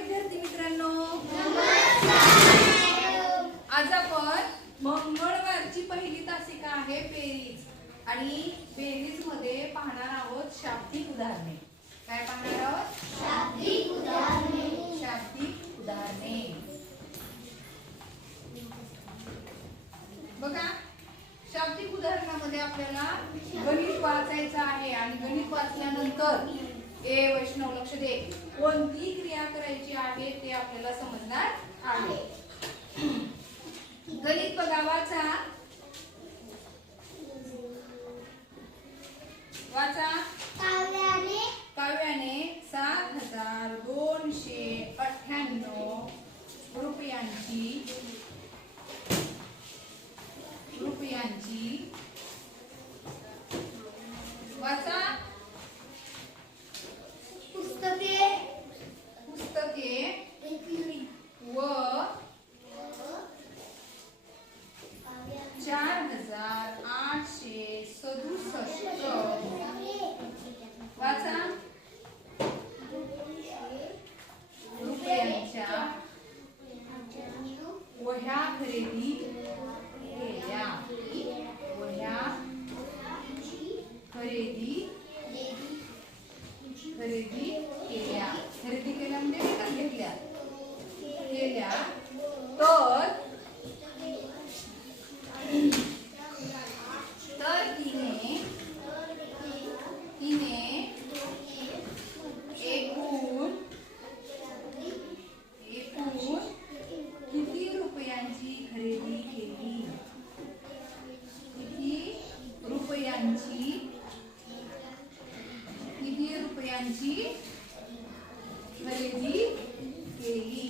विद्यार्थी मित्रांनो. आज आपण मंगळवारची पहिली तासिका आहे बेरीज आणि बेरीजमध्ये पाहणार आहोत शाब्दिक उदाहरणे. काय पाहणार आहोत? शाब्दिक उदाहरणे. बघा शाब्दिक उदाहरणामध्ये आपल्याला गणित वाचायचं आहे आणि गणित वाचल्यानंतर ए वैष्णव लक्ष दे. कोणती क्रिया करायची आहे ते आपल्याला समजणार आहे. गणित पदावाचा सदुसष्ट वाचा रुपयांच्या वह्या खरेदी केल्या वह्या खरेदी खरेदी केल्या खरेदी केल्या म्हणजे विकत घेतल्या केल्या तर तर तिने तिने एकूण एकूण किती रुपयांची खरेदी केली किती रुपयांची किती रुपयांची खरेदी केली.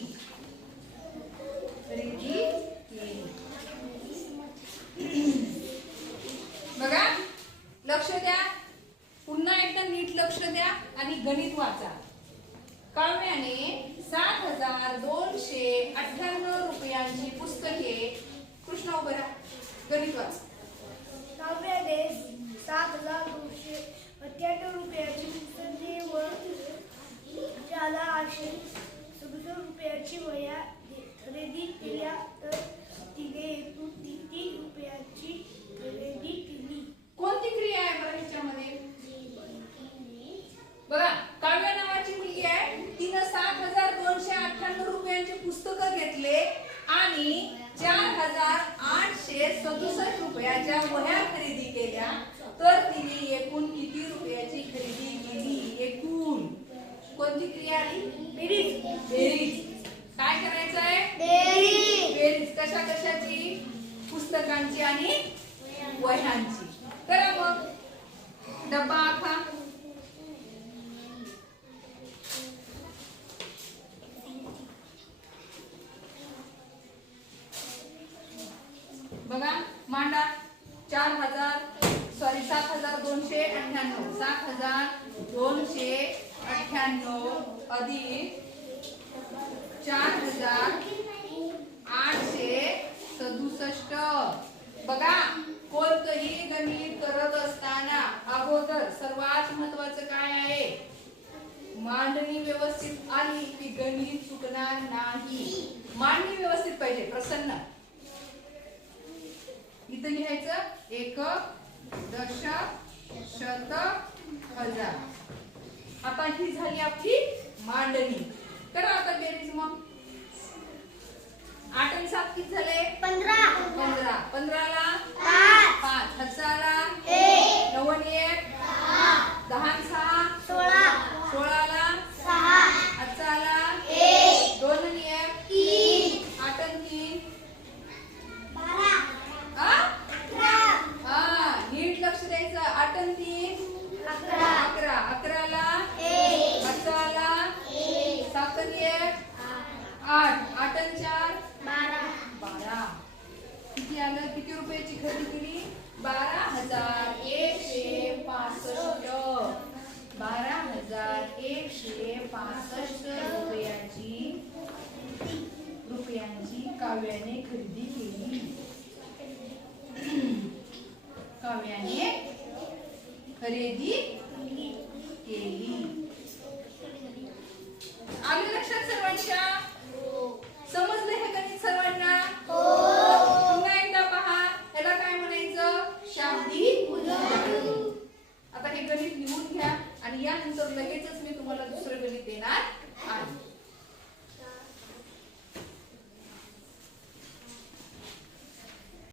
खरेदी केली. बघा लक्ष द्या. पुन्हा एकदा नीट लक्ष द्या आणि गणित वाचा. काव्याने सात हजार दोनशे अठ्ठ्याण्णव रुपये पुस्तके कृष्ण उभं राहा. गणित वाच काव्याने सात हजार दोनशे अठ्ठ्याण्णव रुपयाची पुस्तके व त्याला आठशे सदुसष्ट रुपयाची वया खरेदी केल्या तर तिने एकूण किती रुपयाची खरेदी केली? कोणती क्रिया आहे बरं ह्याच्यामध्ये बघा काव्या नावाची मुलगी आहे. तिनं सात हजार दोनशे अठ्ठ्याण्णव रुपयांचे पुस्तक घेतले आणि चार हजार आठशे सदुसष्ट रुपयाच्या वह्या खरेदी केल्या तर तिने एकूण किती रुपयाची खरेदी केली एकूण कोणती क्रिया आली बेरीज बेरीज काय करायचं आहे बेरीज बेरीज कशा कशाची पुस्तकांची आणि वह्यांची. करा मग. डब्बा आखा. बघा मांडा. चार हजार सॉरी सात हजार दोनशे अठ्ठ्याण्णव. सात हजार दोनशे अठ्ठ्याण्णव अधिक चार हजार आठशे सदुसष्ट. बघा कोणतंही गणित करत असताना अगोदर सर्वात महत्वाचं काय आहे? मांडणी व्यवस्थित आली की गणित चुकणार नाही. मांडणी व्यवस्थित पाहिजे प्रसन्न. इथं लिहायचं एक दशक शतक हजार. आता ही झाली आपली मांडणी. करा आता बेरीज मग. आठ आणि सात किती झाले? पंधरा. पंधरा. पंधराला पाच. हजारला नव्वद एक दहा आणि सहा सोळा सोळाला सहा हजारला एक दोन आणि एक तीन आठ आणि तीन बारा हा? अकरा हा नीट लक्ष द्यायचं आठ आणि तीन अकरा अकरा अकराला एक हजारला एक सात आणि एक आठ आठ आणि चार? बारा. बारा. किती आलं? किती रुपयाची खरेदी केली? बारा हजार एकशे पासष्ट. बारा हजार एकशे पासष्ट रुपयाची रुपयांची काव्याने खरेदी केली. काव्याने खरेदी आणि यानंतर लगेचच मी तुम्हाला दुसरं गणित देणार.